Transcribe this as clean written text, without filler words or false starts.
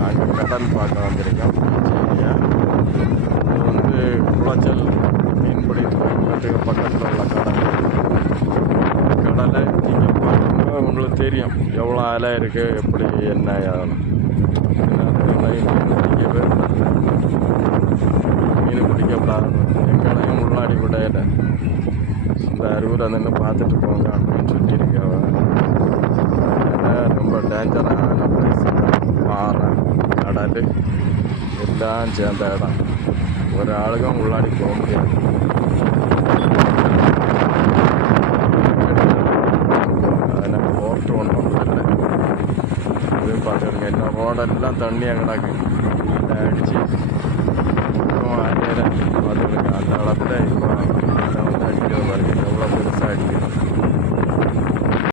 நாங்கள் கடல் பார்க்க வந்திருக்கோம். ஏரியா இது வந்து குளச்சல் மீன்பிடி துறைமுகத்துக்கு பக்கத்தில் உள்ள கடலை நீங்கள் பார்க்கும்போது உங்களுக்கு தெரியும் எவ்வளோ அலை இருக்குது, எப்படி என்ன மீன் பிடிக்கப்படாது. எங்களையும் உள்நாடி விடையில இந்த அருவூரை நின்று பார்த்துட்டு போங்க அப்படின்னு சொல்லியிருக்காங்க. ரொம்ப டேஞ்சரான பிளேஸ். பாறை, கடல் எல்லாம் சேர்ந்த இடம். ஒரு ஆளுக்கும் உள்ளாடி போக முடியாது. அதனால் போர்ட்டு ஒன்றும் இல்லை. இது பார்த்துருங்க, இன்னும் ரோடெல்லாம் தண்ணியாக கிடக்கு. அடிச்சு அடியில் பார்த்துருங்க. அந்த இடத்துல இப்போ வந்து அடிக்கிற மாதிரி எவ்வளோ பெருசாக அடிக்குது.